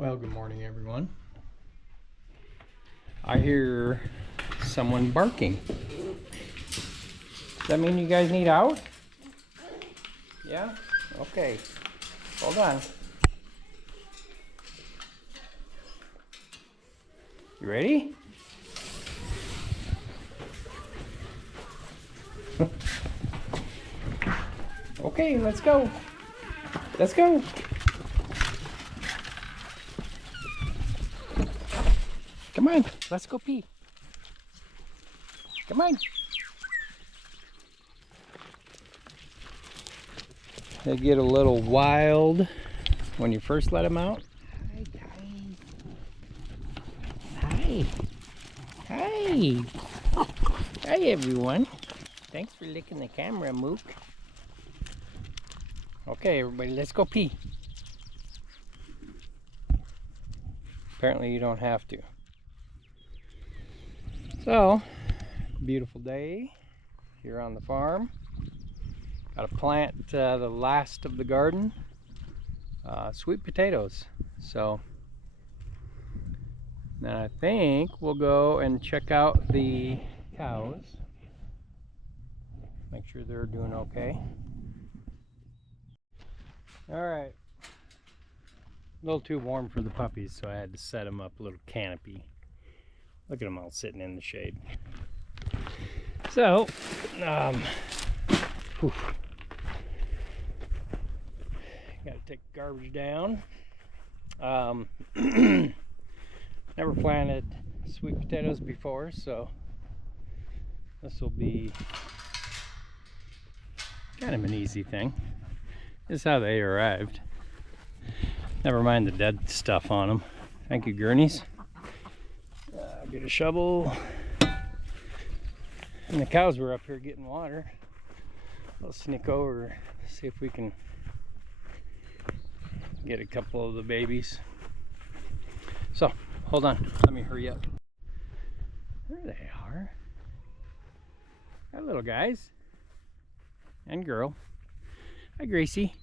Well, good morning, everyone. I hear someone barking. Does that mean you guys need out? Yeah? Okay. Hold on. You ready? Okay, let's go. Let's go. Come on, let's go pee. Come on. They get a little wild when you first let them out. Hi, guys. Hi. Hi. Hi, everyone. Thanks for licking the camera, Mook. Okay, everybody, let's go pee. Apparently, you don't have to. So, beautiful day here on the farm. Got to plant the last of the garden, sweet potatoes. So, then I think we'll go and check out the cows. Make sure they're doing okay. All right. A little too warm for the puppies, so I had to set them up a little canopy. Look at them all sitting in the shade. So, gotta take garbage down. Never planted sweet potatoes before, so this will be kind of an easy thing. This is how they arrived. Never mind the dead stuff on them. Thank you, Gurneys. Get a shovel. And the cows were up here getting water. I'll sneak over, see if we can get a couple of the babies. So, hold on. Let me hurry up. There they are. Hi, little guys. And girl. Hi, Gracie.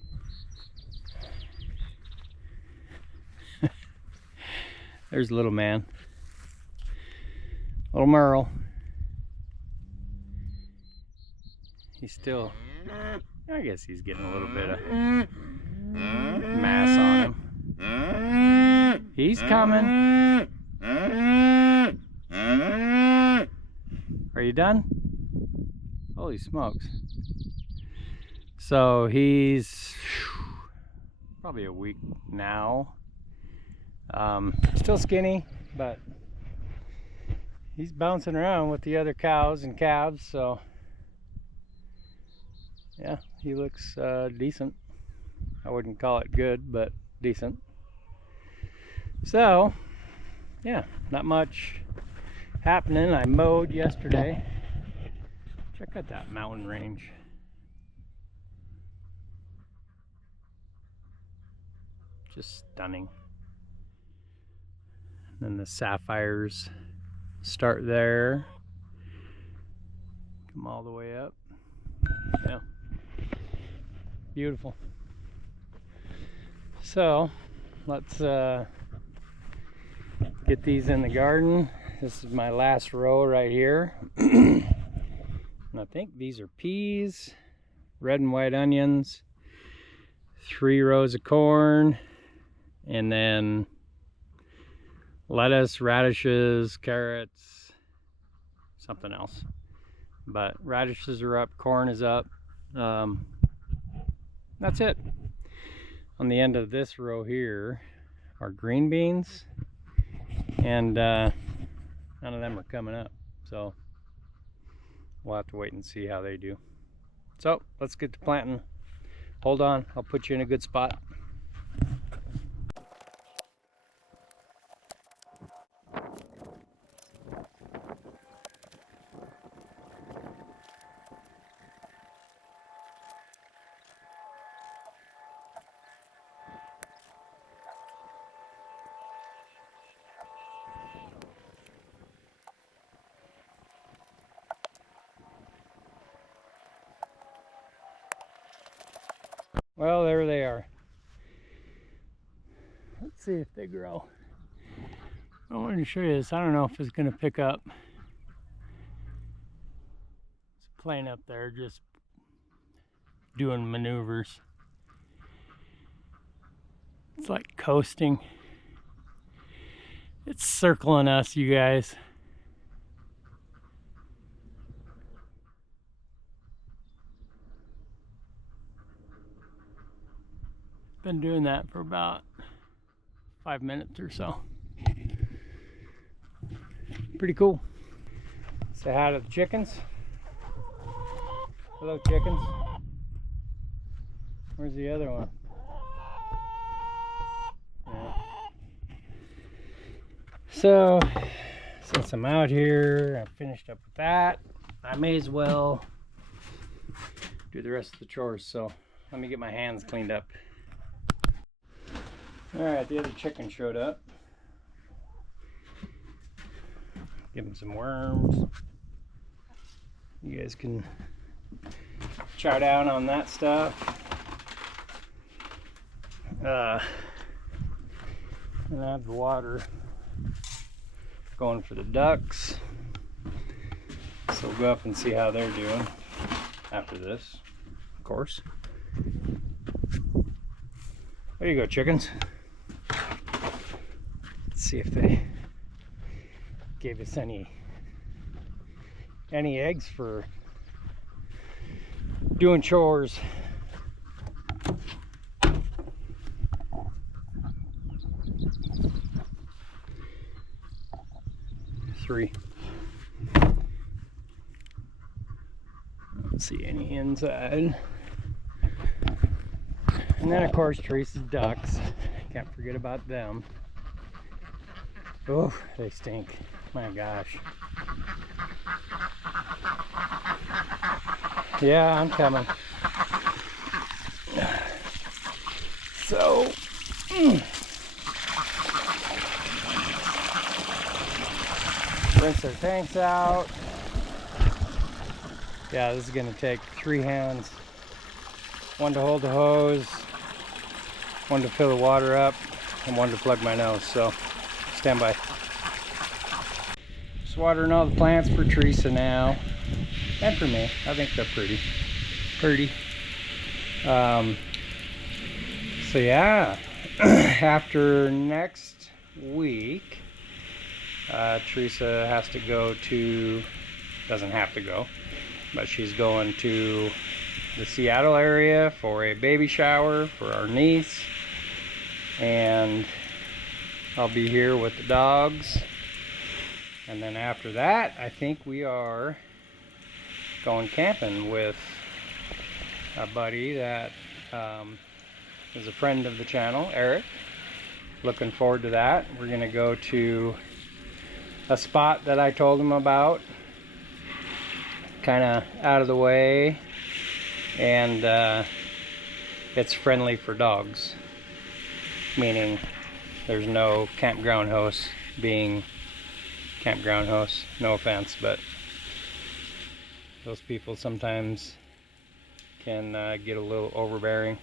There's little man. Little Merle. He's still, I guess he's getting a little bit of mass on him. He's coming. Are you done? Holy smokes. So he's probably a week now. Still skinny, but he's bouncing around with the other cows and calves, so yeah, he looks decent. I wouldn't call it good, but decent. So yeah, not much happening. I mowed yesterday. Check out that mountain range. Just stunning. Then the sapphires start there, come all the way up. Yeah, beautiful. So let's get these in the garden. This is my last row right here. And I think these are peas, red and white onions, 3 rows of corn, and then lettuce, radishes, carrots, something else. But radishes are up, corn is up. That's it. On the end of this row here are green beans, and none of them are coming up. So we'll have to wait and see how they do. So let's get to planting. Hold on, I'll put you in a good spot. Well, there they are. Let's see if they grow. I wanted to show you this. I don't know if it's going to pick up. It's a plane up there just doing maneuvers. It's like coasting. It's circling us, you guys. Been doing that for about 5 minutes or so. Pretty cool. Say hi to the chickens. Hello, chickens. Where's the other one? Yeah. So, since I'm out here, I finished up with that. I may as well do the rest of the chores. So, let me get my hands cleaned up. Alright, the other chicken showed up. Give him some worms. You guys can chow down on that stuff. And I have the water going for the ducks. So we'll go up and see how they're doing after this, of course. There you go, chickens. Let's see if they gave us any eggs for doing chores. Three. Don't see any inside. And then of course Teresa's ducks. Can't forget about them. Oh, they stink. My gosh. Yeah, I'm coming. So, rinse their tanks out. Yeah, this is going to take 3 hands. One to hold the hose, one to fill the water up, and one to plug my nose. So, stand by. Just watering all the plants for Teresa now, and for me. I think they're pretty. So yeah, after next week, Teresa has to go to, doesn't have to go, but she's going to the Seattle area for a baby shower for our niece, and I'll be here with the dogs. And then after that, I think we are going camping with a buddy that is a friend of the channel, Eric. Looking forward to that. We're gonna go to a spot that I told him about, kind of out of the way, and it's friendly for dogs, meaning there's no campground hosts being campground hosts. No offense, but those people sometimes can get a little overbearing.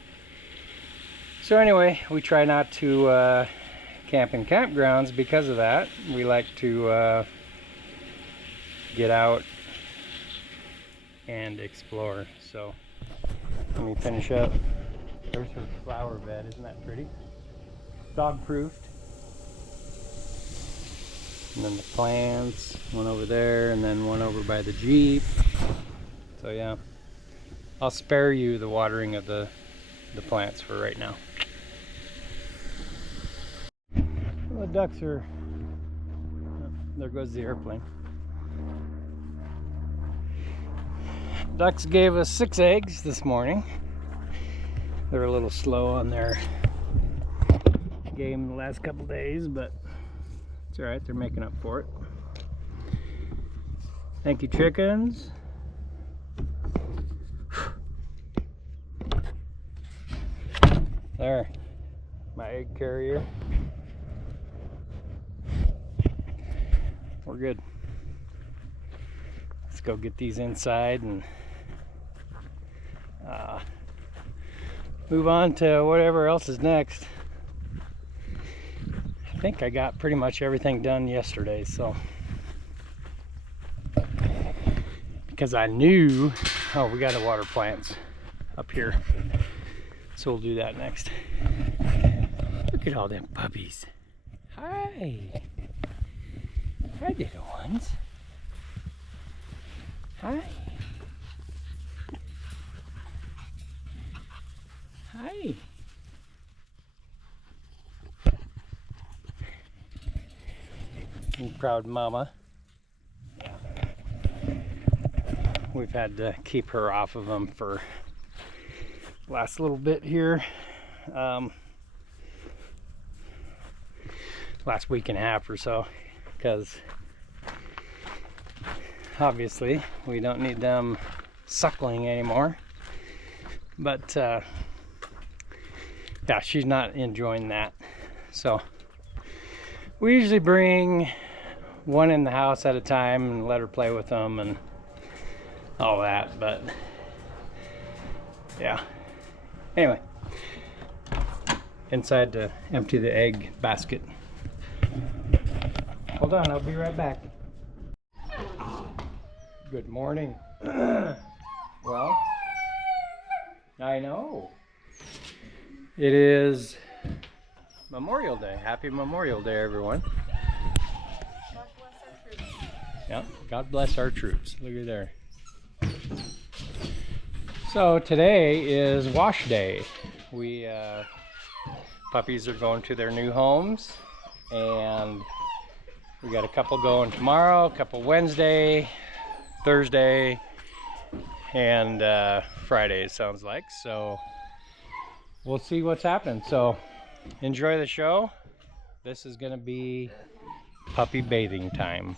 So anyway, we try not to camp in campgrounds because of that. We like to get out and explore. So let me finish up. There's her flower bed. Isn't that pretty? Dog proofed. And then the plants, one over there, and then one over by the Jeep. So yeah, I'll spare you the watering of the plants for right now. Well, the ducks are, there goes the airplane. Ducks gave us 6 eggs this morning. They're a little slow on their game the last couple days, but it's all right, they're making up for it. Thank you, chickens. There, my egg carrier. We're good. Let's go get these inside and move on to whatever else is next. think I got pretty much everything done yesterday, so because I knew, oh, we got the water plants up here, so we'll do that next. Look at all them puppies. Hi. Hi, little ones. Hi. Hi. Proud mama. We've had to keep her off of them for the last little bit here. Last week and a half or so, because obviously we don't need them suckling anymore. But yeah, she's not enjoying that. So we usually bring one in the house at a time and let her play with them and all that, but yeah. Anyway, inside to empty the egg basket. Hold on, I'll be right back. Good morning. Well, I know. It is Memorial Day. Happy Memorial Day, everyone. God bless our troops. Yeah, God bless our troops. Look at there. So today is wash day. We puppies are going to their new homes, and we got a couple going tomorrow, a couple Wednesday, Thursday, and Friday, it sounds like. So we'll see what's happening. So enjoy the show. This is gonna be puppy bathing time.